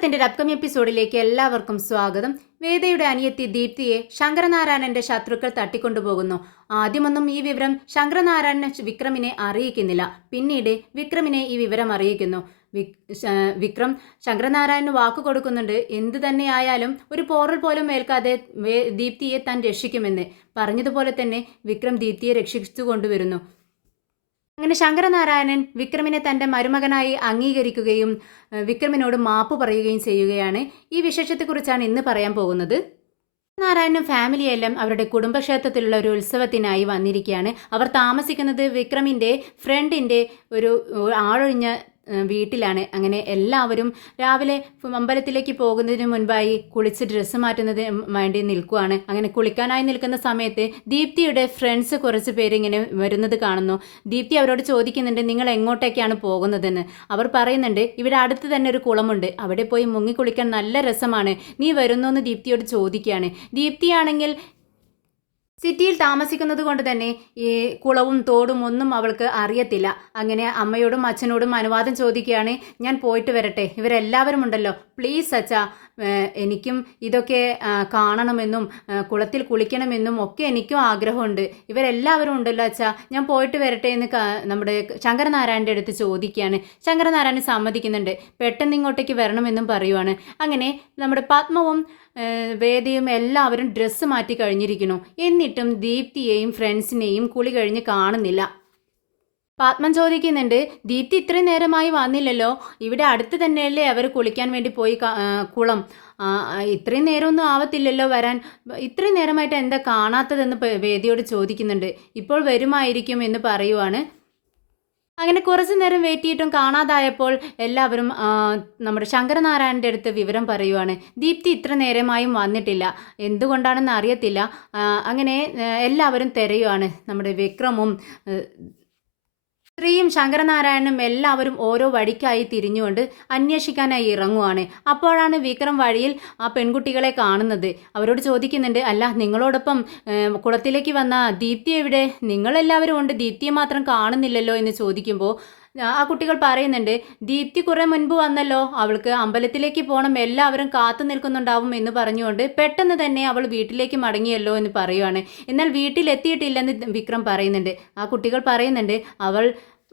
ചിത്രത്തിന്റെ ഒരു അപ്കമിംഗ് എപ്പിസോഡിലേക്ക് എല്ലാവർക്കും സ്വാഗതം. വേദയുടെ അനിയത്തി ദീപ്തിയെ ശങ്കരനാരായണന്റെ ശത്രുക്കൾ തട്ടിക്കൊണ്ടുപോകുന്നു. ആദ്യമൊന്നും ഈ വിവരം ശങ്കരനാരായണൻ വിക്രമിനെ അറിയിക്കുന്നില്ല. പിന്നീട് വിക്രമിനെ ഈ വിവരം അറിയിക്കുന്നു. വിക്രം ശങ്കരനാരായണന് വാക്കു കൊടുക്കുന്നുണ്ട്, എന്തു തന്നെയായാലും ഒരു പോറൽ പോലും ഏൽക്കാതെ ദീപ്തിയെ താൻ രക്ഷിക്കുമെന്ന്. പറഞ്ഞതുപോലെ തന്നെ വിക്രം ദീപ്തിയെ രക്ഷിച്ചു കൊണ്ടുവരുന്നു. അങ്ങനെ ശങ്കരനാരായണൻ വിക്രമിനെ തൻ്റെ മരുമകനായി അംഗീകരിക്കുകയും വിക്രമിനോട് മാപ്പ് പറയുകയും ചെയ്യുകയാണ്. ഈ വിശേഷത്തെക്കുറിച്ചാണ് ഇന്ന് പറയാൻ പോകുന്നത്. നാരായണനും ഫാമിലിയെല്ലാം അവരുടെ കുടുംബക്ഷേത്രത്തിലുള്ള ഒരു ഉത്സവത്തിനായി വന്നിരിക്കുകയാണ്. അവർ താമസിക്കുന്നത് വിക്രമിൻ്റെ ഫ്രണ്ടിൻ്റെ ഒരു ആളൊഴിഞ്ഞ വീട്ടിലാണ്. അങ്ങനെ എല്ലാവരും രാവിലെ അമ്പലത്തിലേക്ക് പോകുന്നതിന് മുൻപായി കുളിച്ച് ഡ്രസ്സ് മാറ്റുന്നതിന് വേണ്ടി നിൽക്കുകയാണ്. അങ്ങനെ കുളിക്കാനായി നിൽക്കുന്ന സമയത്ത് ദീപ്തിയുടെ ഫ്രണ്ട്സ് കുറച്ച് പേര് ഇങ്ങനെ വരുന്നത് കാണുന്നു. ദീപ്തി അവരോട് ചോദിക്കുന്നുണ്ട്, നിങ്ങൾ എങ്ങോട്ടേക്കാണ് പോകുന്നതെന്ന്. അവർ പറയുന്നുണ്ട്, ഇവിടെ അടുത്ത് തന്നെ ഒരു കുളമുണ്ട്, അവിടെ പോയി മുങ്ങി കുളിക്കാൻ നല്ല രസമാണ്, നീ വരുന്നോ എന്ന് ദീപ്തിയോട് ചോദിക്കുകയാണ്. ദീപ്തിയാണെങ്കിൽ സിറ്റിയിൽ താമസിക്കുന്നത് കൊണ്ട് തന്നെ ഈ കുളവും തോടും ഒന്നും അവൾക്ക് അറിയത്തില്ല. അങ്ങനെ അമ്മയോടും അച്ഛനോടും അനുവാദം ചോദിക്കുകയാണ്, ഞാൻ പോയിട്ട് വരട്ടെ, ഇവരെല്ലാവരും ഉണ്ടല്ലോ, പ്ലീസ് അച്ഛാ, എനിക്കും ഇതൊക്കെ കാണണമെന്നും കുളത്തിൽ കുളിക്കണമെന്നും ഒക്കെ എനിക്കും ആഗ്രഹമുണ്ട്, ഇവരെല്ലാവരും ഉണ്ടല്ലോ അച്ഛാ, ഞാൻ പോയിട്ട് വരട്ടെ എന്ന് നമ്മുടെ ശങ്കരനാരായണൻ്റെ അടുത്ത് ചോദിക്കുകയാണ്. ശങ്കരനാരായണൻ സമ്മതിക്കുന്നുണ്ട്. പെട്ടെന്ന് ഇങ്ങോട്ടേക്ക് വരണമെന്നും പറയുവാണ്. അങ്ങനെ നമ്മുടെ പത്മവും വേദയും എല്ലാവരും ഡ്രസ്സ് മാറ്റി കഴിഞ്ഞിരിക്കുന്നു. എന്നിട്ടും ദീപ്തിയെയും ഫ്രണ്ട്സിനെയും കുളി കഴിഞ്ഞ് കാണുന്നില്ല. പത്മൻ ചോദിക്കുന്നുണ്ട്, ദീപ്തി ഇത്രയും നേരമായി വന്നില്ലല്ലോ, ഇവിടെ അടുത്ത് തന്നെയല്ലേ അവർ കുളിക്കാൻ വേണ്ടി പോയി കുളം, ഇത്രയും നേരമൊന്നും ആവത്തില്ലല്ലോ വരാൻ, ഇത്രയും നേരമായിട്ട് എന്താ കാണാത്തതെന്ന് വേദിയോട് ചോദിക്കുന്നുണ്ട്. ഇപ്പോൾ വരുമായിരിക്കും എന്ന് പറയുവാണ്. അങ്ങനെ കുറച്ചു നേരം വെയിറ്റ് ചെയ്തിട്ടും കാണാതായപ്പോൾ എല്ലാവരും നമ്മുടെ ശങ്കരനാരായണൻ്റെ അടുത്ത് വിവരം പറയുവാണ്. ദീപ്തി ഇത്ര നേരമായും വന്നിട്ടില്ല, എന്തുകൊണ്ടാണെന്ന് അറിയത്തില്ല. അങ്ങനെ എല്ലാവരും തിരയുവാണ്. നമ്മുടെ വിക്രമും ശ്രീയും ശങ്കരനാരായണനും എല്ലാവരും ഓരോ വഴിക്കായി തിരിഞ്ഞുകൊണ്ട് അന്വേഷിക്കാനായി ഇറങ്ങുവാണ്. അപ്പോഴാണ് വിക്രം വഴിയിൽ ആ പെൺകുട്ടികളെ കാണുന്നത്. അവരോട് ചോദിക്കുന്നുണ്ട്, അല്ല നിങ്ങളോടൊപ്പം കുളത്തിലേക്ക് വന്ന ദീപ്തി എവിടെ, നിങ്ങളെല്ലാവരും ഉണ്ട്, ദീപ്തിയെ മാത്രം കാണുന്നില്ലല്ലോ എന്ന് ചോദിക്കുമ്പോൾ ആ കുട്ടികൾ പറയുന്നുണ്ട്, ദീപ്തി കുറെ മുൻപ് വന്നല്ലോ, അവൾക്ക് അമ്പലത്തിലേക്ക് പോകണം, എല്ലാവരും കാത്തു നിൽക്കുന്നുണ്ടാവും എന്ന് പറഞ്ഞുകൊണ്ട് പെട്ടെന്ന് തന്നെ അവൾ വീട്ടിലേക്ക് മടങ്ങിയല്ലോ എന്ന് പറയുവാണ്. എന്നാൽ വീട്ടിലെത്തിയിട്ടില്ലെന്ന് വിക്രം പറയുന്നുണ്ട്. ആ കുട്ടികൾ പറയുന്നുണ്ട്, അവൾ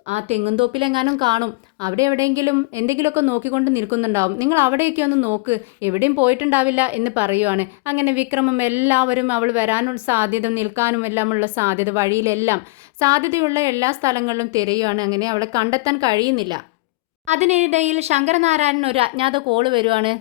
ആ തെങ്ങുംതോപ്പിലെങ്ങാനും കാണും, അവിടെ എവിടെയെങ്കിലും എന്തെങ്കിലുമൊക്കെ നോക്കിക്കൊണ്ട് നിൽക്കുന്നുണ്ടാവും, നിങ്ങൾ അവിടെയൊക്കെ ഒന്ന് നോക്ക്, എവിടെയും പോയിട്ടുണ്ടാവില്ല എന്ന് പറയുവാണ്. അങ്ങനെ വിക്രമും എല്ലാവരും അവൾ വരാനുള്ള സാധ്യത, നിൽക്കാനും എല്ലാമുള്ള സാധ്യത, വഴിയിലെല്ലാം സാധ്യതയുള്ള എല്ലാ സ്ഥലങ്ങളിലും തിരയുവാണ്. അങ്ങനെ അവളെ കണ്ടെത്താൻ കഴിയുന്നില്ല. അതിനിടയിൽ ശങ്കരനാരായണൻ ഒരു അജ്ഞാത കോള് വരുവാണ്.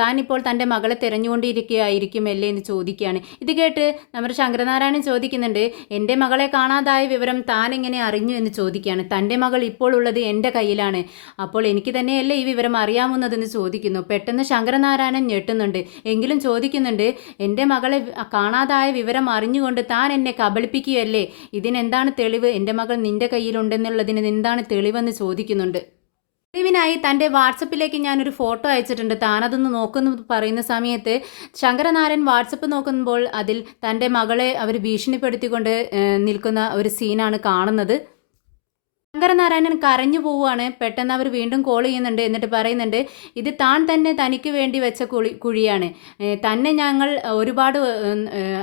താനിപ്പോൾ തൻ്റെ മകളെ തിരഞ്ഞുകൊണ്ടിരിക്കുകയായിരിക്കുമല്ലേ എന്ന് ചോദിക്കുകയാണ്. ഇത് കേട്ട് നമ്മുടെ ശങ്കരനാരായണൻ ചോദിക്കുന്നുണ്ട്, എൻ്റെ മകളെ കാണാതായ വിവരം താൻ എങ്ങനെ അറിഞ്ഞു എന്ന് ചോദിക്കുകയാണ്. തൻ്റെ മകൾ ഇപ്പോൾ ഉള്ളത് എൻ്റെ കയ്യിലാണ്, അപ്പോൾ എനിക്ക് തന്നെയല്ലേ ഈ വിവരം അറിയാവുന്നതെന്ന് ചോദിക്കുന്നു. പെട്ടെന്ന് ശങ്കരനാരായണൻ ഞെട്ടുന്നുണ്ട്, എങ്കിലും ചോദിക്കുന്നുണ്ട്, എൻ്റെ മകളെ കാണാതായ വിവരം അറിഞ്ഞുകൊണ്ട് താൻ എന്നെ കബളിപ്പിക്കുകയല്ലേ, ഇതിനെന്താണ് തെളിവ്, എൻ്റെ മകൾ നിൻ്റെ കയ്യിലുണ്ടെന്നുള്ളതിന് എന്താണ് തെളിവെന്ന് ചോദിക്കുന്നുണ്ട്. തെളിവിനായി തൻ്റെ വാട്സപ്പിലേക്ക് ഞാനൊരു ഫോട്ടോ അയച്ചിട്ടുണ്ട്, താനതൊന്ന് നോക്കുന്നു പറയുന്ന സമയത്ത് ശങ്കരനാരായൺ വാട്സപ്പ് നോക്കുമ്പോൾ അതിൽ തൻ്റെ മകളെ അവർ ഭീഷണിപ്പെടുത്തിക്കൊണ്ട് നിൽക്കുന്ന ഒരു സീനാണ് കാണുന്നത്. ശങ്കരനാരായണൻ കരഞ്ഞു പോവുകയാണ്. പെട്ടെന്ന് അവർ വീണ്ടും കോൾ ചെയ്യുന്നുണ്ട്. എന്നിട്ട് പറയുന്നുണ്ട്, ഇത് താൻ തന്നെ തനിക്ക് വേണ്ടി വെച്ച കുഴിയാണ്, തന്നെ ഞങ്ങൾ ഒരുപാട്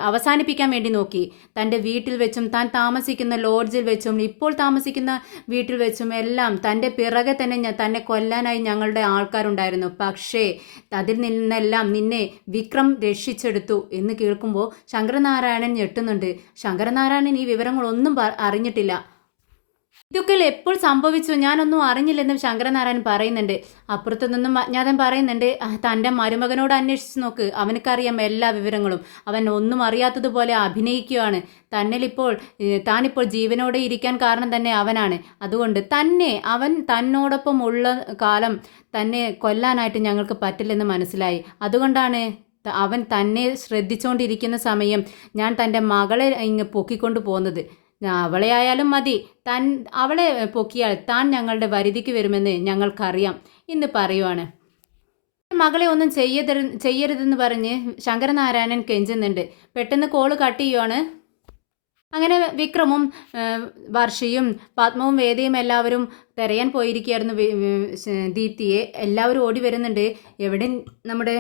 അവസാനിപ്പിക്കാൻ വേണ്ടി നോക്കി, തൻ്റെ വീട്ടിൽ വെച്ചും താൻ താമസിക്കുന്ന ലോഡ്ജിൽ വെച്ചും ഇപ്പോൾ താമസിക്കുന്ന വീട്ടിൽ വെച്ചും എല്ലാം തൻ്റെ പിറകെ തന്നെ തന്നെ കൊല്ലാനായി ഞങ്ങളുടെ ആൾക്കാരുണ്ടായിരുന്നു. പക്ഷേ അതിൽ നിന്നെല്ലാം നിന്നെ വിക്രം രക്ഷിച്ചെടുത്തു എന്ന് കേൾക്കുമ്പോൾ ശങ്കരനാരായണൻ ഞെട്ടുന്നുണ്ട്. ശങ്കരനാരായണൻ ഈ വിവരങ്ങളൊന്നും അറിഞ്ഞിട്ടില്ല. ഇതൊക്കെ എപ്പോൾ സംഭവിച്ചു, ഞാനൊന്നും അറിഞ്ഞില്ലെന്നും ശങ്കരനാരായണൻ പറയുന്നുണ്ട്. അപ്പുറത്തു നിന്നും അജ്ഞാതൻ പറയുന്നുണ്ട്, തൻ്റെ മരുമകനോട് അന്വേഷിച്ച് നോക്ക്, അവനക്കറിയാം എല്ലാ വിവരങ്ങളും, അവൻ ഒന്നും അറിയാത്തതുപോലെ അഭിനയിക്കുകയാണ്, താനിപ്പോൾ ജീവനോടെ ഇരിക്കാൻ കാരണം തന്നെ അവനാണ്, അതുകൊണ്ട് അവൻ തന്നോടൊപ്പം ഉള്ള കാലം തന്നെ കൊല്ലാനായിട്ട് ഞങ്ങൾക്ക് പറ്റില്ലെന്ന് മനസ്സിലായി, അതുകൊണ്ടാണ് അവൻ തന്നെ ശ്രദ്ധിച്ചുകൊണ്ടിരിക്കുന്ന സമയം ഞാൻ തൻ്റെ മകളെ ഇങ്ങ് പൊക്കിക്കൊണ്ട് പോകുന്നത്, അവളെ ആയാലും മതി, അവളെ പൊക്കിയാൽ താൻ ഞങ്ങളുടെ വരുതിക്ക് വരുമെന്ന് ഞങ്ങൾക്കറിയാം എന്ന് പറയുവാണ്. മകളെ ഒന്നും ചെയ്യരുതെന്ന് പറഞ്ഞ് ശങ്കരനാരായണൻ കെഞ്ചുന്നുണ്ട്. പെട്ടെന്ന് കോള് കട്ട് ചെയ്യുവാണ്. അങ്ങനെ വിക്രമും വർഷയും പത്മവും വേദയും എല്ലാവരും തിരയാൻ പോയിരിക്കുകയായിരുന്നു ദീപ്തിയെ. എല്ലാവരും ഓടി വരുന്നുണ്ട്. എവിടെ നമ്മുടെ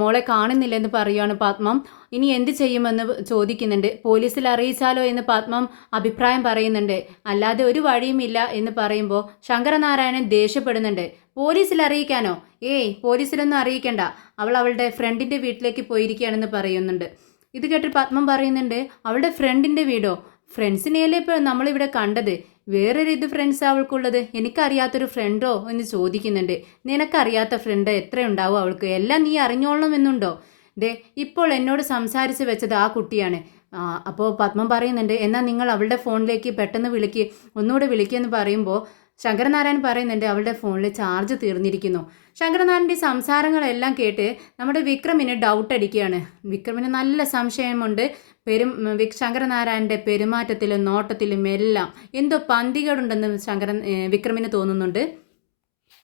മോളെ കാണുന്നില്ലെന്ന് പറയുകയാണ് പത്മം. ഇനി എന്ത് ചെയ്യുമെന്ന് ചോദിക്കുന്നുണ്ട്. പോലീസിൽ അറിയിച്ചാലോ എന്ന് പത്മം അഭിപ്രായം പറയുന്നുണ്ട്. അല്ലാതെ ഒരു വഴിയുമില്ല എന്ന് പറയുമ്പോൾ ശങ്കരനാരായണൻ ദേഷ്യപ്പെടുന്നുണ്ട്. പോലീസിൽ അറിയിക്കാനോ? ഏയ്, പോലീസിലൊന്നും അറിയിക്കണ്ട, അവൾ അവളുടെ ഫ്രണ്ടിൻ്റെ വീട്ടിലേക്ക് പോയിരിക്കുകയാണെന്ന് പറയുന്നുണ്ട്. ഇത് കേട്ട് പത്മം പറയുന്നുണ്ട്, അവളുടെ ഫ്രണ്ടിൻ്റെ വീടോ? ഫ്രണ്ട്സിനെയല്ലേ ഇപ്പോൾ നമ്മളിവിടെ കണ്ടത്, വേറൊരു ഇത് ഫ്രണ്ട്സ് അവൾക്കുള്ളത്? എനിക്കറിയാത്തൊരു ഫ്രണ്ടോ എന്ന് ചോദിക്കുന്നുണ്ട്. നിനക്കറിയാത്ത ഫ്രണ്ട് എത്രയുണ്ടാവും അവൾക്ക്? എല്ലാം നീ അറിഞ്ഞോളണമെന്നുണ്ടോ? ദേ, ഇപ്പോൾ എന്നോട് സംസാരിച്ച് വെച്ചത് ആ കുട്ടിയാണ്. അപ്പോൾ പത്മം പറയുന്നുണ്ട്, എന്നാൽ നിങ്ങൾ അവളുടെ ഫോണിലേക്ക് പെട്ടെന്ന് ഒന്നുകൂടെ വിളിക്കുമെന്ന് പറയുമ്പോൾ ശങ്കരനാരായണൻ പറയുന്നുണ്ട്, അവളുടെ ഫോണിൽ ചാർജ് തീർന്നിരിക്കുന്നു. ശങ്കരനാരായണൻ്റെ സംസാരങ്ങളെല്ലാം കേട്ട് നമ്മുടെ വിക്രമിന് ഡൗട്ട് അടിക്കുകയാണ്. വിക്രമിന് നല്ല സംശയമുണ്ട്. ശങ്കരനാരായണൻ്റെ പെരുമാറ്റത്തിലും നോട്ടത്തിലും എല്ലാം എന്തോ പന്തികേടുണ്ടെന്ന് വിക്രമിന് തോന്നുന്നുണ്ട്.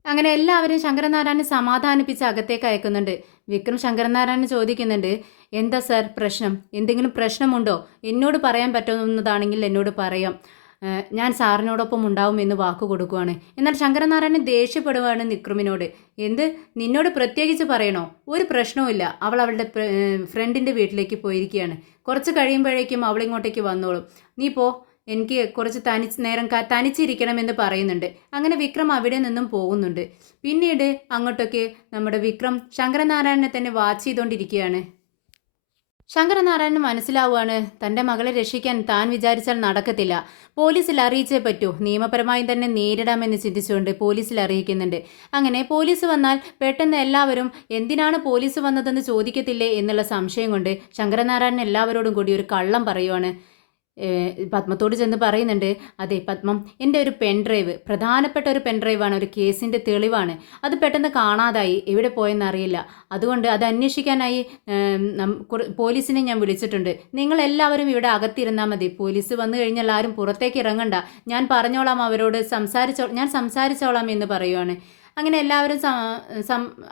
അങ്ങനെ എല്ലാവരും ശങ്കരനാരായണനെ സമാധാനിപ്പിച്ച് അകത്തേക്ക് അയക്കുന്നുണ്ട്. വിക്രം ശങ്കരനാരായണൻ ചോദിക്കുന്നുണ്ട്, എന്താ സാർ പ്രശ്നം? എന്തെങ്കിലും പ്രശ്നമുണ്ടോ? എന്നോട് പറയാൻ പറ്റുന്നതാണെങ്കിൽ എന്നോട് പറയാം, ഞാൻ സാറിനോടൊപ്പം ഉണ്ടാവുമെന്ന് വാക്ക് കൊടുക്കുവാണ്. എന്നാൽ ശങ്കരനാരായണൻ ദേഷ്യപ്പെടുവാണ് വിക്രമിനോട്. എന്ത്, നിന്നോട് പ്രത്യേകിച്ച് പറയണോ? ഒരു പ്രശ്നവുമില്ല, അവൾ അവളുടെ ഫ്രണ്ടിൻ്റെ വീട്ടിലേക്ക് പോയിരിക്കുകയാണ്. കുറച്ച് കഴിയുമ്പോഴേക്കും അവളിങ്ങോട്ടേക്ക് വന്നോളും. നീ പോ, എനിക്ക് കുറച്ച് തനിച്ചിരിക്കണമെന്ന് പറയുന്നുണ്ട്. അങ്ങനെ വിക്രം അവിടെ നിന്നും പോകുന്നുണ്ട്. പിന്നീട് അങ്ങോട്ടൊക്കെ നമ്മുടെ വിക്രം ശങ്കരനാരായണനെ തന്നെ വാച്ച് ചെയ്തുകൊണ്ടിരിക്കുകയാണ്. ശങ്കരനാരായണന് മനസ്സിലാവുകയാണ്, തൻ്റെ മകളെ രക്ഷിക്കാൻ താൻ വിചാരിച്ചാൽ നടക്കത്തില്ല. പോലീസിൽ അറിയിച്ചേ പറ്റൂ, നിയമപരമായി തന്നെ നേരിടാമെന്ന് ചിന്തിച്ചുകൊണ്ട് പോലീസിൽ അറിയിക്കുന്നുണ്ട്. അങ്ങനെ പോലീസ് വന്നാൽ പെട്ടെന്ന് എല്ലാവരും എന്തിനാണ് പോലീസ് വന്നതെന്ന് ചോദിക്കത്തില്ലേ എന്നുള്ള സംശയം കൊണ്ട് ശങ്കരനാരായണൻ എല്ലാവരോടും കൂടി ഒരു കള്ളം പറയുവാണ്. പത്മത്തോട് ചെന്ന് പറയുന്നുണ്ട്, അതെ പത്മം, എൻ്റെ ഒരു പെൻഡ്രൈവ്, പ്രധാനപ്പെട്ട ഒരു പെൻഡ്രൈവാണ്, ഒരു കേസിൻ്റെ തെളിവാണ്. അത് പെട്ടെന്ന് കാണാതായി, എവിടെ പോയെന്നറിയില്ല. അതുകൊണ്ട് അത് അന്വേഷിക്കാനായി പോലീസിനെ ഞാൻ വിളിച്ചിട്ടുണ്ട്. നിങ്ങളെല്ലാവരും ഇവിടെ അകത്തിരുന്നാൽ മതി. പോലീസ് വന്നു കഴിഞ്ഞാൽ ആരും പുറത്തേക്ക് ഇറങ്ങണ്ട. ഞാൻ പറഞ്ഞോളാം, അവരോട് ഞാൻ സംസാരിച്ചോളാം എന്ന് പറയുവാണ്. അങ്ങനെ എല്ലാവരും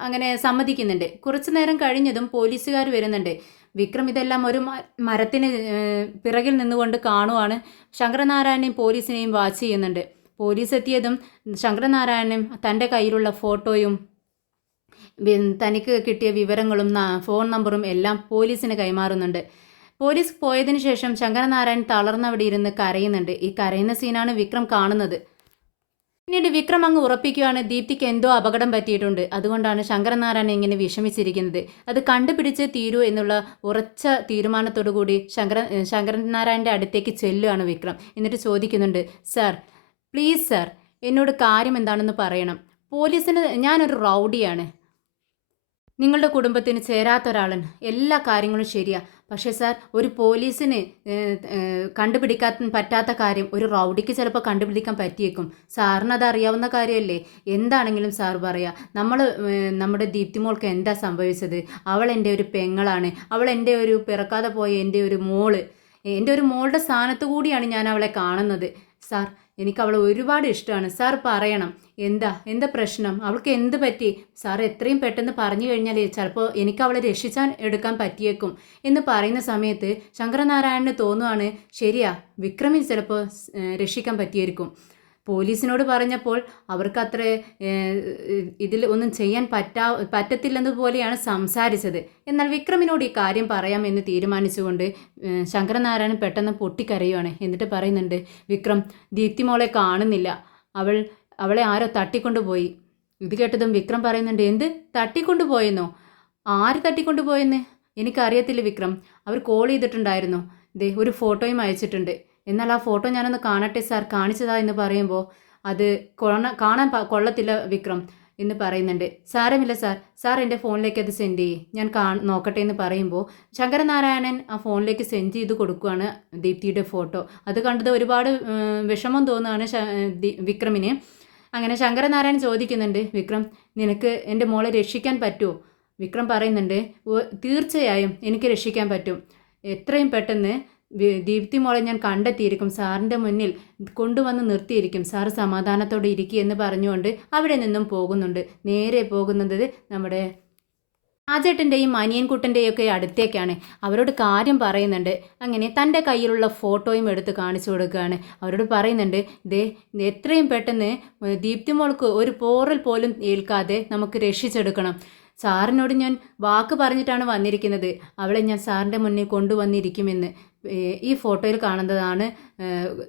അങ്ങനെ സമ്മതിക്കുന്നുണ്ട്. കുറച്ചു നേരം കഴിഞ്ഞതും പോലീസുകാർ വരുന്നുണ്ട്. വിക്രം ഇതെല്ലാം ഒരു മരത്തിന് പിറകിൽ നിന്നുകൊണ്ട് കാണുവാണ്. ശങ്കരനാരായണനെയും പോലീസിനെയും വാച്ച് ചെയ്യുന്നുണ്ട്. പോലീസ് എത്തിയതും ശങ്കരനാരായണനും തൻ്റെ കയ്യിലുള്ള ഫോട്ടോയും തനിക്ക് കിട്ടിയ വിവരങ്ങളും ഫോൺ നമ്പറും എല്ലാം പോലീസിന് കൈമാറുന്നുണ്ട്. പോലീസ് പോയതിനു ശേഷം ശങ്കരനാരായണൻ തളർന്നവിടെ ഇരുന്ന് കരയുന്നുണ്ട്. ഈ കരയുന്ന സീനാണ് വിക്രം കാണുന്നത്. പിന്നീട് വിക്രം അങ്ങ് ഉറപ്പിക്കുകയാണ്, ദീപ്തിക്ക് എന്തോ അപകടം പറ്റിയിട്ടുണ്ട്, അതുകൊണ്ടാണ് ശങ്കരനാരായണൻ ഇങ്ങനെ വിഷമിച്ചിരിക്കുന്നത്, അത് കണ്ടുപിടിച്ച് തീരൂ എന്നുള്ള ഉറച്ച തീരുമാനത്തോടു കൂടി ശങ്കരനാരായണൻ്റെ അടുത്തേക്ക് ചെല്ലുകയാണ് വിക്രം. എന്നിട്ട് ചോദിക്കുന്നുണ്ട്, സാർ പ്ലീസ് സാർ, എന്നോട് കാര്യം എന്താണെന്ന് പറയണം. പോലീസിന് ഞാനൊരു റൗഡിയാണ്, നിങ്ങളുടെ കുടുംബത്തിന് ചേരാത്ത ഒരാളാണ്, എല്ലാ കാര്യങ്ങളും ശരിയാ. പക്ഷേ സാർ, ഒരു പോലീസിന് കണ്ടുപിടിക്കാൻ പറ്റാത്ത കാര്യം ഒരു റൗഡിക്ക് ചിലപ്പോൾ കണ്ടുപിടിക്കാൻ പറ്റിയേക്കും. സാറിനത് അറിയാവുന്ന കാര്യമല്ലേ? എന്താണെങ്കിലും സാർ പറയാ. നമ്മുടെ ദീപ്തിമോൾക്ക് എന്താ സംഭവിച്ചത്? അവൾ എൻ്റെ ഒരു പെങ്ങളാണ്, അവൾ എൻ്റെ ഒരു പിറക്കാതെ പോയ എൻ്റെ ഒരു മോള്, എൻ്റെ ഒരു മോളുടെ സ്ഥാനത്ത് കൂടിയാണ് ഞാൻ അവളെ കാണുന്നത്. സാർ, എനിക്ക് അവളെ ഒരുപാട് ഇഷ്ടമാണ്. സാർ പറയണം, എന്താ പ്രശ്നം? അവൾക്ക് എന്ത് പറ്റി? സാർ എത്രയും പെട്ടെന്ന് പറഞ്ഞു കഴിഞ്ഞാൽ ചിലപ്പോൾ എനിക്ക് അവളെ എടുക്കാൻ പറ്റിയേക്കും എന്ന് പറയുന്ന സമയത്ത് ശങ്കരനാരായണന് തോന്നുവാണ്, ശരിയാ, വിക്രമിന് ചിലപ്പോൾ രക്ഷിക്കാൻ പറ്റിയിരിക്കും. പോലീസിനോട് പറഞ്ഞപ്പോൾ അവർക്ക് അത്ര ഇതിൽ ഒന്നും ചെയ്യാൻ പറ്റത്തില്ലെന്നതുപോലെയാണ് സംസാരിച്ചത്. എന്നാൽ വിക്രമിനോട് ഈ കാര്യം പറയാമെന്ന് തീരുമാനിച്ചുകൊണ്ട് ശങ്കരനാരായണൻ പെട്ടെന്ന് പൊട്ടിക്കരയുവാണ്. എന്നിട്ട് പറയുന്നുണ്ട്, വിക്രം, ദീപ്തി മോളെ കാണുന്നില്ല, അവളെ ആരോ തട്ടിക്കൊണ്ടുപോയി. ഇത് കേട്ടതും വിക്രം പറയുന്നുണ്ട്, എന്ത് തട്ടിക്കൊണ്ടുപോയെന്നോ? ആര് തട്ടിക്കൊണ്ടുപോയെന്ന്? എനിക്കറിയത്തില്ല വിക്രം, അവർ കോൾ ചെയ്തിട്ടുണ്ടായിരുന്നു, ഒരു ഫോട്ടോയും അയച്ചിട്ടുണ്ട്. എന്നാൽ ആ ഫോട്ടോ ഞാനൊന്ന് കാണട്ടെ സാർ, കാണിച്ചതാ എന്ന് പറയുമ്പോൾ അത് കാണാൻ കൊള്ളത്തില്ല വിക്രം എന്ന് പറയുന്നുണ്ട്. സാരമില്ല സാർ എൻ്റെ ഫോണിലേക്ക് അത് സെൻഡ് ചെയ്യ്, ഞാൻ നോക്കട്ടെ എന്ന് പറയുമ്പോൾ ശങ്കരനാരായണൻ ആ ഫോണിലേക്ക് സെൻഡ് ചെയ്ത് കൊടുക്കുകയാണ് ദീപ്തിയുടെ ഫോട്ടോ. അത് കണ്ടത് ഒരുപാട് വിഷമം തോന്നുകയാണ് വിക്രമിന്. അങ്ങനെ ശങ്കരനാരായണൻ ചോദിക്കുന്നുണ്ട്, വിക്രം, നിനക്ക് എൻ്റെ മോളെ രക്ഷിക്കാൻ പറ്റുമോ? വിക്രം പറയുന്നുണ്ട്, തീർച്ചയായും എനിക്ക് രക്ഷിക്കാൻ പറ്റും. എത്രയും പെട്ടെന്ന് ദീപ്തി മോളെ ഞാൻ കണ്ടെത്തിയിരിക്കും, സാറിൻ്റെ മുന്നിൽ കൊണ്ടുവന്ന് നിർത്തിയിരിക്കും, സാറ് സമാധാനത്തോടെ ഇരിക്കുക എന്ന് പറഞ്ഞുകൊണ്ട് അവിടെ നിന്നും പോകുന്നുണ്ട്. നേരെ പോകുന്നത് നമ്മുടെ രാജേട്ടൻ്റെയും അനിയൻകുട്ടൻ്റെയും ഒക്കെ അടുത്തേക്കാണ്. അവരോട് കാര്യം പറയുന്നുണ്ട്. അങ്ങനെ തൻ്റെ കയ്യിലുള്ള ഫോട്ടോയും എടുത്ത് കാണിച്ചു കൊടുക്കുകയാണ്. അവരോട് പറയുന്നുണ്ട്, ദേ എത്രയും പെട്ടെന്ന് ദീപ്തി മോൾക്ക് ഒരു പോറൽ പോലും ഏൽക്കാതെ നമുക്ക് രക്ഷിച്ചെടുക്കണം. സാറിനോട് ഞാൻ വാക്ക് പറഞ്ഞിട്ടാണ് വന്നിരിക്കുന്നത്. അവളെ ഞാൻ സാറിൻ്റെ മുന്നിൽ കൊണ്ടുവന്നിരിക്കുമെന്ന്. ഈ ഫോട്ടോയിൽ കാണുന്നതാണ്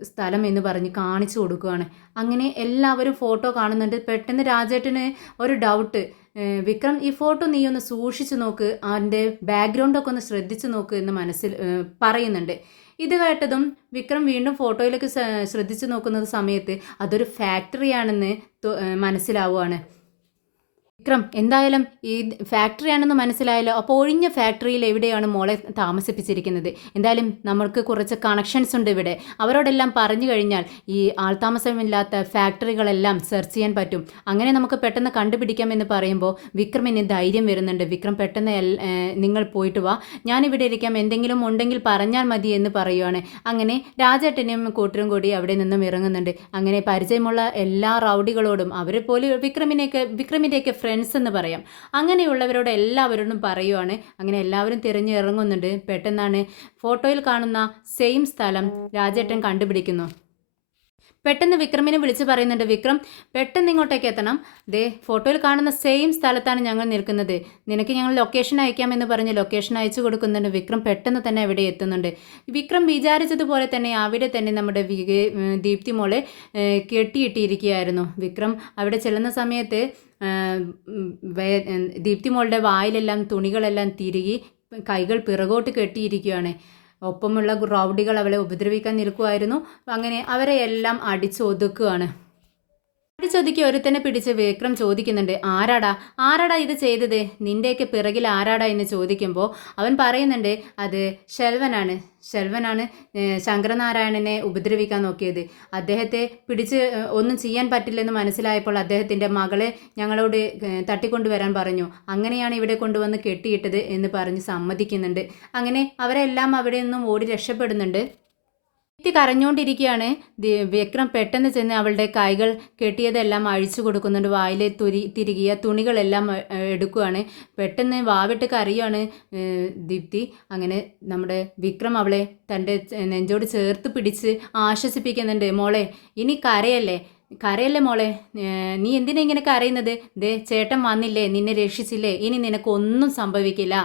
സ്ഥലം എന്ന് പറഞ്ഞ് കാണിച്ചു കൊടുക്കുകയാണ്. അങ്ങനെ എല്ലാവരും ഫോട്ടോ കാണുന്നുണ്ട്. പെട്ടെന്ന് രാജേട്ടന് ഒരു ഡൗട്ട്. വിക്രം, ഈ ഫോട്ടോ നീ ഒന്ന് സൂക്ഷിച്ചു നോക്ക്, അതിൻ്റെ ബാക്ക്ഗ്രൗണ്ടൊക്കെ ഒന്ന് ശ്രദ്ധിച്ചു നോക്ക് എന്ന് മനസ്സിൽ പറയുന്നുണ്ട്. ഇത് കേട്ടതും വിക്രം വീണ്ടും ഫോട്ടോയിലേക്ക് ശ്രദ്ധിച്ചു നോക്കുന്ന സമയത്ത് അതൊരു ഫാക്ടറിയാണെന്ന് മനസ്സിലാവുകയാണ്. വിക്രം, എന്തായാലും ഈ ഫാക്ടറിയാണെന്ന് മനസ്സിലായല്ലോ. അപ്പോൾ ഒഴിഞ്ഞ ഫാക്ടറിയിൽ എവിടെയാണ് മോളെ താമസിപ്പിച്ചിരിക്കുന്നത്? എന്തായാലും നമ്മൾക്ക് കുറച്ച് കണക്ഷൻസ് ഉണ്ട് ഇവിടെ. അവരോടെല്ലാം പറഞ്ഞു കഴിഞ്ഞാൽ ഈ ആൾതാമസമില്ലാത്ത ഫാക്ടറികളെല്ലാം സെർച്ച് ചെയ്യാൻ പറ്റും. അങ്ങനെ നമുക്ക് പെട്ടെന്ന് കണ്ടുപിടിക്കാമെന്ന് പറയുമ്പോൾ വിക്രമിന് ധൈര്യം വരുന്നുണ്ട്. വിക്രം, പെട്ടെന്ന് നിങ്ങൾ പോയിട്ട് വാ, ഞാനിവിടെ ഇരിക്കാം, എന്തെങ്കിലും ഉണ്ടെങ്കിൽ പറഞ്ഞാൽ മതി എന്ന് പറയുവാണ്. അങ്ങനെ രാജേട്ടനും കൂട്ടരും കൂടി അവിടെ നിന്നും ഇറങ്ങുന്നുണ്ട്. അങ്ങനെ പരിചയമുള്ള എല്ലാ റൗഡികളോടും അവർ പോലും വിക്രമിൻ്റെയൊക്കെ ഫ്രണ്ട്സ് എന്ന് പറയാം, അങ്ങനെയുള്ളവരോട് എല്ലാവരോടും പറയുവാണ്. അങ്ങനെ എല്ലാവരും തിരഞ്ഞു ഇറങ്ങുന്നുണ്ട്. പെട്ടെന്നാണ് ഫോട്ടോയിൽ കാണുന്ന സെയിം സ്ഥലം രാജേട്ടൻ കണ്ടുപിടിക്കുന്നു. പെട്ടെന്ന് വിക്രമിനെ വിളിച്ച് പറയുന്നുണ്ട്, വിക്രം പെട്ടെന്ന് ഇങ്ങോട്ടേക്ക് എത്തണം, ദേ ഫോട്ടോയിൽ കാണുന്ന സെയിം സ്ഥലത്താണ് ഞങ്ങൾ നിൽക്കുന്നത്, നിനക്ക് ഞങ്ങൾ ലൊക്കേഷൻ അയക്കാമെന്ന് പറഞ്ഞ് ലൊക്കേഷൻ അയച്ചു കൊടുക്കുന്നുണ്ട്. വിക്രം പെട്ടെന്ന് തന്നെ അവിടെ എത്തുന്നുണ്ട്. വിക്രം വിചാരിച്ചതുപോലെ തന്നെ അവിടെ തന്നെ നമ്മുടെ ദീപ്തി മോളെ കെട്ടിയിട്ടിരിക്കുകയായിരുന്നു. വിക്രം അവിടെ ചെല്ലുന്ന സമയത്ത് ദീപ്തി മോളുടെ വായിലെല്ലാം തുണികളെല്ലാം തിരുകി കൈകൾ പിറകോട്ട് കെട്ടിയിരിക്കുകയാണ്. ഒപ്പമുള്ള റൗഡികൾ അവളെ ഉപദ്രവിക്കാൻ നിൽക്കുമായിരുന്നു. അങ്ങനെ അവരെ എല്ലാം അടിച്ചൊതുക്കുകയാണ്. അടിച്ചൊതുക്കി ഒരുത്തനെ പിടിച്ച് വിക്രം ചോദിക്കുന്നുണ്ട്, ആരാടാ ഇത് ചെയ്തത്, നിൻ്റെയൊക്കെ പിറകിൽ ആരാടാ എന്ന് ചോദിക്കുമ്പോൾ അവൻ പറയുന്നുണ്ട്, അത് ശെൽവനാണ് ശങ്കരനാരായണനെ ഉപദ്രവിക്കാൻ നോക്കിയത്. അദ്ദേഹത്തെ പിടിച്ച് ഒന്നും ചെയ്യാൻ പറ്റില്ലെന്ന് മനസ്സിലായപ്പോൾ അദ്ദേഹത്തിൻ്റെ മകളെ ഞങ്ങളോട് തട്ടിക്കൊണ്ടുവരാൻ പറഞ്ഞു, അങ്ങനെയാണ് ഇവിടെ കൊണ്ടുവന്ന് കെട്ടിയിട്ടത് എന്ന് പറഞ്ഞ് സമ്മതിക്കുന്നുണ്ട്. അങ്ങനെ അവരെല്ലാം അവിടെ നിന്നും ഓടി രക്ഷപ്പെടുന്നുണ്ട്. കരഞ്ഞുകൊണ്ടിരിക്കുകയാണ്. വിക്രം പെട്ടെന്ന് ചെന്ന് അവളുടെ കൈകൾ കെട്ടിയതെല്ലാം അഴിച്ചു കൊടുക്കുന്നുണ്ട്. വായിലെ തിരികിയ തുണികളെല്ലാം എടുക്കുകയാണ്. പെട്ടെന്ന് വാവിട്ട് കരയുകയാണ് ദീപ്തി. അങ്ങനെ നമ്മുടെ വിക്രം അവളെ തൻ്റെ നെഞ്ചോട് ചേർത്ത് പിടിച്ച് ആശ്വസിപ്പിക്കുന്നുണ്ട്. മോളെ ഇനി കരയല്ലേ മോളെ, നീ എന്തിനാ ഇങ്ങനെ കരയുന്നത്? ദേ ചേട്ടൻ വന്നില്ലേ, നിന്നെ രക്ഷിച്ചില്ലേ, ഇനി നിനക്കൊന്നും സംഭവിക്കില്ല,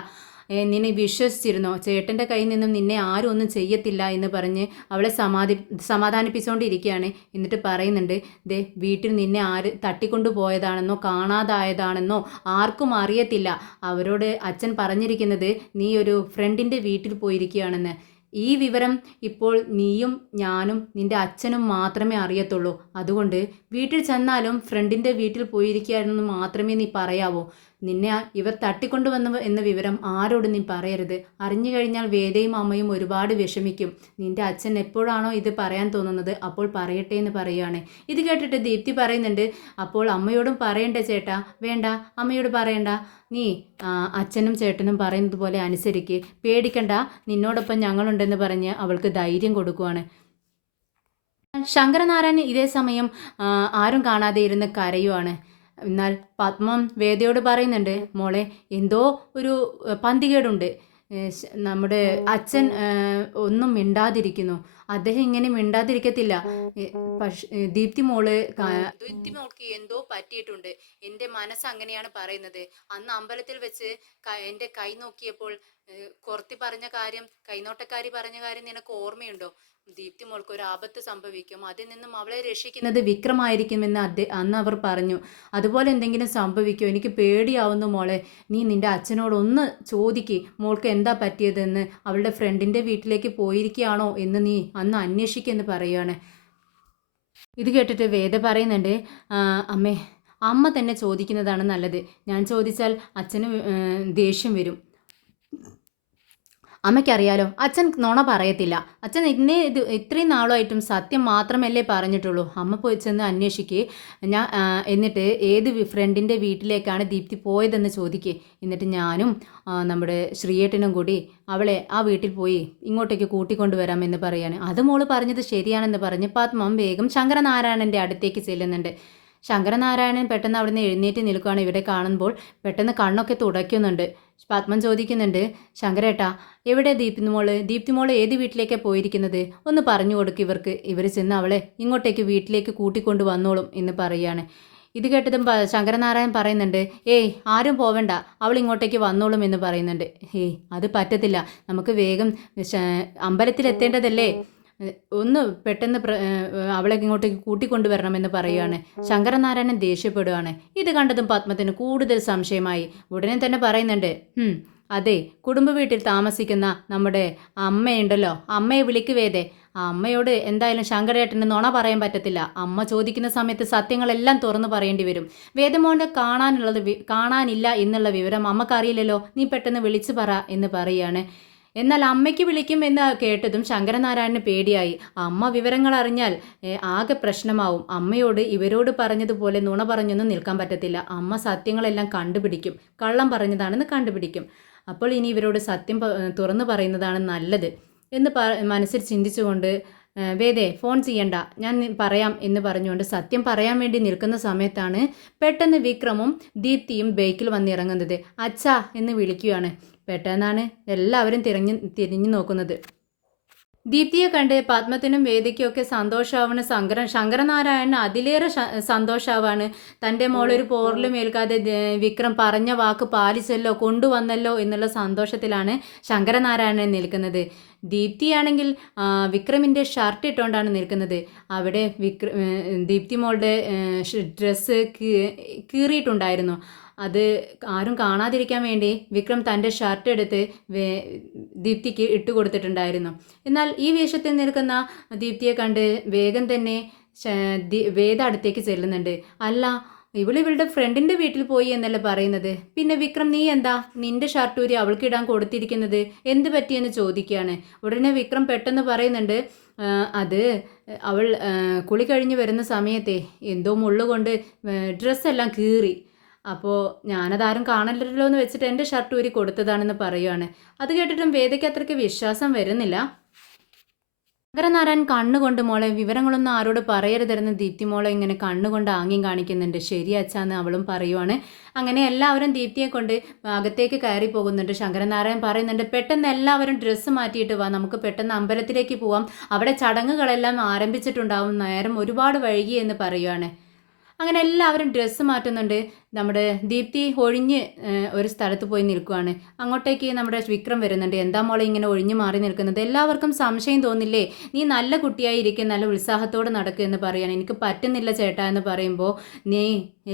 നിന്നെ വിശ്വസിച്ചിരുന്നോ, ചേട്ടൻ്റെ കയ്യിൽ നിന്നും നിന്നെ ആരും ഒന്നും ചെയ്യത്തില്ല എന്ന് പറഞ്ഞ് അവളെ സമാധാനിപ്പിച്ചുകൊണ്ടിരിക്കുകയാണ്. എന്നിട്ട് പറയുന്നുണ്ട്, ദേ വീട്ടിൽ നിന്നെ ആര് തട്ടിക്കൊണ്ടു പോയതാണെന്നോ കാണാതായതാണെന്നോ ആർക്കും അറിയത്തില്ല. അവരോട് അച്ഛൻ പറഞ്ഞിരിക്കുന്നത് നീ ഒരു ഫ്രണ്ടിൻ്റെ വീട്ടിൽ പോയിരിക്കുകയാണെന്ന്. ഈ വിവരം ഇപ്പോൾ നീയും ഞാനും നിൻ്റെ അച്ഛനും മാത്രമേ അറിയത്തുള്ളൂ. അതുകൊണ്ട് വീട്ടിൽ ചെന്നാലും ഫ്രണ്ടിൻ്റെ വീട്ടിൽ പോയിരിക്കുകയാണെന്ന് മാത്രമേ നീ പറയാവൂ. നിന്നെ ഇവർ തട്ടിക്കൊണ്ടുവന്നു എന്ന വിവരം ആരോടും നീ പറയരുത്. അറിഞ്ഞു കഴിഞ്ഞാൽ വേദയും അമ്മയും ഒരുപാട് വിഷമിക്കും. നിന്റെ അച്ഛൻ എപ്പോഴാണോ ഇത് പറയാൻ തോന്നുന്നത് അപ്പോൾ പറയട്ടെ എന്ന് പറയുകയാണ്. ഇത് കേട്ടിട്ട് ദീപ്തി പറയുന്നുണ്ട്, അപ്പോൾ അമ്മയോടും പറയണ്ടേ ചേട്ടാ? വേണ്ട, അമ്മയോട് പറയണ്ട, നീ അച്ഛനും ചേട്ടനും പറയുന്നത് പോലെ അനുസരിക്ക്, പേടിക്കണ്ട, നിന്നോടൊപ്പം ഞങ്ങളുണ്ടെന്ന് പറഞ്ഞ് അവൾക്ക് ധൈര്യം കൊടുക്കുവാണ്. ശങ്കരനാരായണൻ ഇതേ സമയം ആരും കാണാതെ ഇരുന്ന് കരയുവാണ്. എന്നാൽ പത്മം വേദയോട് പറയുന്നുണ്ട്, മോളെ എന്തോ ഒരു പന്തികേടുണ്ട്, നമ്മുടെ അച്ഛൻ ഒന്നും മിണ്ടാതിരിക്കുന്നു, അദ്ദേഹം ഇങ്ങനെ മിണ്ടാതിരിക്കത്തില്ല. ദീപ്തി മോൾക്ക് എന്തോ പറ്റിയിട്ടുണ്ട്, എൻ്റെ മനസ്സ് അങ്ങനെയാണ് പറയുന്നത്. അന്ന് അമ്പലത്തിൽ വെച്ച് എൻ്റെ കൈ നോക്കിയപ്പോൾ കൈനോട്ടക്കാരി പറഞ്ഞ കാര്യം നിനക്ക് ഓർമ്മയുണ്ടോ? ദീപ്തി മോൾക്ക് ഒരു ആപത്ത് സംഭവിക്കും, അതിൽ നിന്നും അവളെ രക്ഷിക്കുന്നത് വിക്രമായിരിക്കുമെന്ന് അന്ന് അവർ പറഞ്ഞു. അതുപോലെ എന്തെങ്കിലും സംഭവിക്കുമോ? എനിക്ക് പേടിയാവുന്നു മോളെ, നീ നിൻ്റെ അച്ഛനോടൊന്ന് ചോദിക്ക് മോൾക്ക് എന്താ പറ്റിയതെന്ന്, അവളുടെ ഫ്രണ്ടിൻ്റെ വീട്ടിലേക്ക് പോയിരിക്കുകയാണോ എന്ന് നീ അന്ന് അന്വേഷിക്കുമെന്ന് പറയുകയാണ്. ഇത് കേട്ടിട്ട് വേദ പറയുന്നുണ്ട്, അമ്മ തന്നെ ചോദിക്കുന്നതാണ് നല്ലത്, ഞാൻ ചോദിച്ചാൽ അച്ഛന് ദേഷ്യം വരും. അമ്മയ്ക്കറിയാലോ, അച്ഛൻ നുണ പറയത്തില്ല, അച്ഛൻ ഇത്രയും നാളുമായിട്ടും സത്യം മാത്രമല്ലേ പറഞ്ഞിട്ടുള്ളൂ. അമ്മ പോയി ചെന്ന് അന്വേഷിക്കുക, എന്നിട്ട് ഏത് ഫ്രണ്ടിൻ്റെ വീട്ടിലേക്കാണ് ദീപ്തി പോയതെന്ന് ചോദിക്കുക. എന്നിട്ട് ഞാനും നമ്മുടെ ശ്രീയേട്ടനും കൂടി അവളെ ആ വീട്ടിൽ പോയി ഇങ്ങോട്ടേക്ക് കൂട്ടിക്കൊണ്ടുവരാമെന്ന് പറയാണ്. അത് മോള് പറഞ്ഞത് ശരിയാണെന്ന് പറഞ്ഞ് പത്മം വേഗം ശങ്കരനാരായണൻ്റെ അടുത്തേക്ക് ചെല്ലുന്നുണ്ട്. ശങ്കരനാരായണൻ പെട്ടെന്ന് അവിടുന്ന് എഴുന്നേറ്റ് നിൽക്കുകയാണ്. ഇവരെ കാണുമ്പോൾ പെട്ടെന്ന് കണ്ണൊക്കെ തുടയ്ക്കുന്നുണ്ട്. പത്മൻ ചോദിക്കുന്നുണ്ട്, ശങ്കരേട്ടാ എവിടെ ദീപ്തി മോള് ഏത് വീട്ടിലേക്കാണ് പോയിരിക്കുന്നത്? ഒന്ന് പറഞ്ഞു കൊടുക്ക് ഇവർക്ക്. ഇവർ ചെന്ന് അവളെ ഇങ്ങോട്ടേക്ക് വീട്ടിലേക്ക് കൂട്ടിക്കൊണ്ട് വന്നോളും എന്ന് പറയുകയാണ്. ഇത് കേട്ടതും ശങ്കരനാരായണൻ പറയുന്നുണ്ട്, ഏയ് ആരും പോവണ്ട, അവൾ ഇങ്ങോട്ടേക്ക് വന്നോളും എന്ന് പറയുന്നുണ്ട്. ഏയ് അത് പറ്റത്തില്ല, നമുക്ക് വേഗം അമ്പലത്തിലെത്തേണ്ടതല്ലേ, ഒന്ന് പെട്ടെന്ന് അവളെ ഇങ്ങോട്ടേക്ക് കൂട്ടിക്കൊണ്ടുവരണമെന്ന് പറയുകയാണ്. ശങ്കരനാരായണൻ ദേഷ്യപ്പെടുകയാണ്. ഇത് കണ്ടതും പത്മത്തിന് കൂടുതൽ സംശയമായി. ഉടനെ തന്നെ പറയുന്നുണ്ട്, അതെ, കുടുംബ വീട്ടിൽ താമസിക്കുന്ന നമ്മുടെ അമ്മയുണ്ടല്ലോ, അമ്മയെ വിളിക്കുവേദേ. ആ അമ്മയോട് എന്തായാലും ശങ്കരേട്ടന് നുണ പറയാൻ പറ്റത്തില്ല. അമ്മ ചോദിക്കുന്ന സമയത്ത് സത്യങ്ങളെല്ലാം തുറന്നു പറയേണ്ടി വരും. വേദമോഹൻ്റെ കാണാനില്ല എന്നുള്ള വിവരം അമ്മക്കറിയില്ലല്ലോ, നീ പെട്ടെന്ന് വിളിച്ചു പറ എന്ന് പറയുകയാണ്. എന്നാൽ അമ്മയ്ക്ക് വിളിക്കും എന്ന് കേട്ടതും ശങ്കരനാരായണന് പേടിയായി. അമ്മ വിവരങ്ങൾ അറിഞ്ഞാൽ ആകെ പ്രശ്നമാവും. അമ്മയോട് ഇവരോട് പറഞ്ഞതുപോലെ നുണ പറഞ്ഞൊന്നും നിൽക്കാൻ പറ്റത്തില്ല. അമ്മ സത്യങ്ങളെല്ലാം കണ്ടുപിടിക്കും, കള്ളം പറഞ്ഞതാണെന്ന് കണ്ടുപിടിക്കും. അപ്പോൾ ഇനി ഇവരോട് സത്യം തുറന്നു പറയുന്നതാണ് നല്ലത് എന്ന് മനസ്സിൽ ചിന്തിച്ചുകൊണ്ട്, വേദേ ഫോൺ ചെയ്യണ്ട, ഞാൻ പറയാം എന്ന് പറഞ്ഞുകൊണ്ട് സത്യം പറയാൻ വേണ്ടി നിൽക്കുന്ന സമയത്താണ് പെട്ടെന്ന് വിക്രമും ദീപ്തിയും ബൈക്കിൽ വന്നിറങ്ങുന്നത്. അച്ഛാ എന്ന് വിളിക്കുകയാണ്. പെട്ടെന്നാണ് എല്ലാവരും തിരിഞ്ഞു നോക്കുന്നത്. ദീപ്തിയെ കണ്ട് പത്മത്തിനും വേദിക്കും ഒക്കെ സന്തോഷമാവണ്. ശങ്കരനാരായണന് അതിലേറെ സന്തോഷമാവാണ്. തൻ്റെ മോളൊരു പോറിലും ഏൽക്കാതെ വിക്രം പറഞ്ഞ വാക്ക് പാലിച്ചല്ലോ, കൊണ്ടുവന്നല്ലോ എന്നുള്ള സന്തോഷത്തിലാണ് ശങ്കരനാരായണൻ നിൽക്കുന്നത്. ദീപ്തിയാണെങ്കിൽ വിക്രമിൻ്റെ ഷർട്ട് ഇട്ടുകൊണ്ടാണ് നിൽക്കുന്നത്. അവിടെ ദീപ്തി മോളുടെ ഡ്രസ്സ് കീറിയിട്ടുണ്ടായിരുന്നു. അത് ആരും കാണാതിരിക്കാൻ വേണ്ടി വിക്രം തൻ്റെ ഷർട്ട് എടുത്ത് ദീപ്തിക്ക് ഇട്ട് കൊടുത്തിട്ടുണ്ടായിരുന്നു. എന്നാൽ ഈ വേഷത്തിൽ നിൽക്കുന്ന ദീപ്തിയെ കണ്ട് വേഗം തന്നെ വേദ അടുത്തേക്ക് ചെല്ലുന്നുണ്ട്. അല്ല, ഇവളുടെ ഫ്രണ്ടിൻ്റെ വീട്ടിൽ പോയി എന്നല്ല പറയുന്നത്, പിന്നെ വിക്രം നീ എന്താ നിന്റെ ഷർട്ട് ഊരി അവൾക്ക് ഇടാൻ കൊടുത്തിരിക്കുന്നത്, എന്ത് പറ്റിയെന്ന് ചോദിക്കുകയാണ്. ഉടനെ വിക്രം പെട്ടെന്ന് പറയുന്നുണ്ട്, അത് അവൾ കുളി കഴിഞ്ഞ് വരുന്ന സമയത്തെ എന്തോ മുള്ളുകൊണ്ട് ഡ്രസ്സെല്ലാം കീറി, അപ്പോൾ ഞാനതാരും കാണല്ലോ എന്ന് വെച്ചിട്ട് എൻ്റെ ഷർട്ട് ഊരി കൊടുത്തതാണെന്ന് പറയുകയാണ്. അത് കേട്ടിട്ടും വേദയ്ക്ക് അത്രയ്ക്ക് വിശ്വാസം വരുന്നില്ല. ശങ്കരനാരായൺ കണ്ണുകൊണ്ട് മോളെ വിവരങ്ങളൊന്നും ആരോട് പറയരുതെന്ന് ദീപ്തി മോളെ ഇങ്ങനെ കണ്ണുകൊണ്ട് ആംഗ്യം കാണിക്കുന്നുണ്ട്. ശരി അച്ഛാന്ന് അവളും പറയുവാണ്. അങ്ങനെ എല്ലാവരും ദീപ്തിയെ കൊണ്ട് അകത്തേക്ക് കയറി പോകുന്നുണ്ട്. ശങ്കരനാരായൺ പറയുന്നുണ്ട്, പെട്ടെന്ന് എല്ലാവരും ഡ്രസ്സ് മാറ്റിയിട്ട് വാ, നമുക്ക് പെട്ടെന്ന് അമ്പലത്തിലേക്ക് പോവാം, അവിടെ ചടങ്ങുകളെല്ലാം ആരംഭിച്ചിട്ടുണ്ടാവും, നേരം ഒരുപാട് വൈകി എന്ന് പറയുവാണ്. അങ്ങനെ എല്ലാവരും ഡ്രസ്സ് മാറ്റുന്നുണ്ട്. നമ്മുടെ ദീപ്തി ഒഴിഞ്ഞ് ഒരു സ്ഥലത്ത് പോയി നിൽക്കുകയാണ്. അങ്ങോട്ടേക്ക് നമ്മുടെ വിക്രം വരുന്നുണ്ട്. എന്താ മോളെ ഇങ്ങനെ ഒഴിഞ്ഞു മാറി നിൽക്കുന്നത്? എല്ലാവർക്കും സംശയം തോന്നില്ലേ? നീ നല്ല കുട്ടിയായി ഇരിക്കുക, നല്ല ഉത്സാഹത്തോടെ നടക്കുക എന്ന് പറയാണ്. എനിക്ക് പറ്റുന്നില്ല ചേട്ടാ എന്ന് പറയുമ്പോൾ, നീ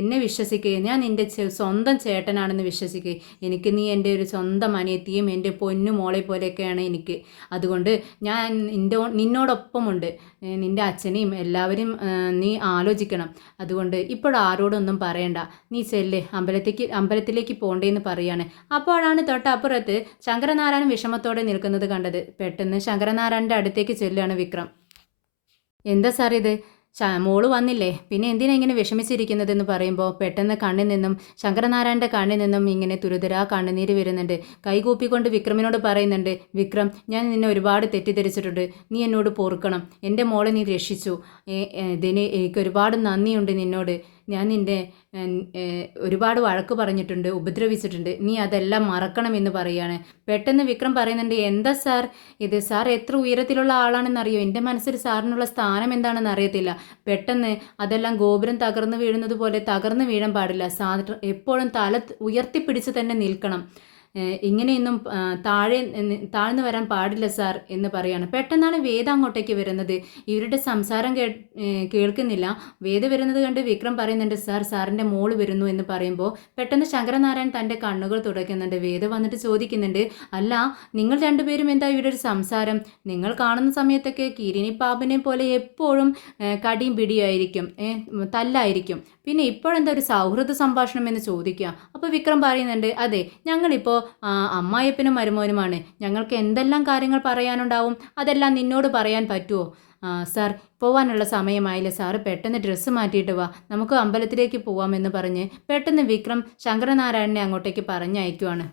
എന്നെ വിശ്വസിക്കുക, ഞാൻ നിൻ്റെ സ്വന്തം ചേട്ടനാണെന്ന് വിശ്വസിക്കുക. എനിക്ക് നീ എൻ്റെ ഒരു സ്വന്തം അനിയത്തിയും എൻ്റെ പൊന്നു മോളെ പോലെയൊക്കെയാണ് എനിക്ക്. അതുകൊണ്ട് ഞാൻ നിന്നോടൊപ്പമുണ്ട്. നിൻ്റെ അച്ഛനെയും എല്ലാവരും നീ ആലോചിക്കണം. അതുകൊണ്ട് ഇപ്പോഴാരോടൊന്നും പറയണ്ട, നീ ചെല്ല്, അമ്പലത്തിലേക്ക് പോണ്ടേന്ന് പറയാണ്. അപ്പോഴാണ് തൊട്ടപ്പുറത്ത് ശങ്കരനാരായണൻ വിഷമത്തോടെ നിൽക്കുന്നത് കണ്ടത്. പെട്ടെന്ന് ശങ്കരനാരായണൻ്റെ അടുത്തേക്ക് ചെല്ലുകയാണ് വിക്രം. എന്താ സാർ ഇത്? മോള് വന്നില്ലേ, പിന്നെ എന്തിനാ ഇങ്ങനെ വിഷമിച്ചിരിക്കുന്നതെന്ന് പറയുമ്പോൾ പെട്ടെന്ന് കണ്ണിൽ നിന്നും ശങ്കരനാരായണൻ്റെ കണ്ണിൽ നിന്നും ഇങ്ങനെ തുരുതുരാ കണ്ണുനീര് വരുന്നുണ്ട്. കൈകൂപ്പിക്കൊണ്ട് വിക്രമിനോട് പറയുന്നുണ്ട്, വിക്രം ഞാൻ നിന്നെ ഒരുപാട് തെറ്റിദ്ധരിച്ചിട്ടുണ്ട്, നീ എന്നോട് പൊറുക്കണം, എൻ്റെ മോളെ നീ രക്ഷിച്ചു, ഇതിന് എനിക്ക് ഒരുപാട് നന്ദിയുണ്ട് നിന്നോട്. ഞാൻ നിൻ്റെ ഒരുപാട് വഴക്ക് പറഞ്ഞിട്ടുണ്ട്, ഉപദ്രവിച്ചിട്ടുണ്ട്, നീ അതെല്ലാം മറക്കണമെന്ന് പറയുകയാണ്. പെട്ടെന്ന് വിക്രം പറയുന്നുണ്ട്, എന്താ സാർ ഇത്? സാർ എത്ര ഉയരത്തിലുള്ള ആളാണെന്നറിയോ? എൻ്റെ മനസ്സിൽ സാറിനുള്ള സ്ഥാനം എന്താണെന്ന് അറിയത്തില്ല. പെട്ടെന്ന് അതെല്ലാം ഗോപുരം തകർന്നു വീഴുന്നത് പോലെ തകർന്നു വീഴാൻ പാടില്ല. സാർ എപ്പോഴും തല ഉയർത്തിപ്പിടിച്ച് തന്നെ നിൽക്കണം, ഇങ്ങനെയൊന്നും താഴ്ന്നു വരാൻ പാടില്ല സാർ എന്ന് പറയാണ്. പെട്ടെന്നാണ് വേദ അങ്ങോട്ടേക്ക് വരുന്നത്. ഇവരുടെ സംസാരം കേൾക്കുന്നില്ല. വേദ വരുന്നത് കണ്ട് വിക്രം പറയുന്നുണ്ട്, സാറിൻ്റെ മോള് വരുന്നു എന്ന് പറയുമ്പോൾ പെട്ടെന്ന് ശങ്കരനാരായൺ തൻ്റെ കണ്ണുകൾ തുടയ്ക്കുന്നുണ്ട്. വേദ വന്നിട്ട് ചോദിക്കുന്നുണ്ട്, അല്ല നിങ്ങൾ രണ്ടുപേരും എന്താ ഇവിടെ ഒരു സംസാരം? നിങ്ങൾ കാണുന്ന സമയത്തൊക്കെ കിരിനി പാമ്പിനെ പോലെ എപ്പോഴും കടിയും പിടിയായിരിക്കും, തല്ലായിരിക്കും, പിന്നെ ഇപ്പോഴെന്താ ഒരു സൗഹൃദ സംഭാഷണം എന്ന് ചോദിക്കുക. അപ്പോൾ വിക്രം പറയുന്നുണ്ട്, അതെ ഞങ്ങളിപ്പോൾ അമ്മായിയപ്പനും മരുമോനുമാണ്, ഞങ്ങൾക്ക് എന്തെല്ലാം കാര്യങ്ങൾ പറയാനുണ്ടാവും അതെല്ലാം നിന്നോട് പറയാൻ പറ്റുമോ? സാർ പോവാനുള്ള സമയമായില്ലേ, സാറ് പെട്ടെന്ന് ഡ്രസ്സ് മാറ്റിയിട്ട് വാ, നമുക്ക് അമ്പലത്തിലേക്ക് പോവാമെന്ന് പറഞ്ഞ് പെട്ടെന്ന് വിക്രം ശങ്കരനാരായണനെ അങ്ങോട്ടേക്ക് പറഞ്ഞയക്കുവാണ്.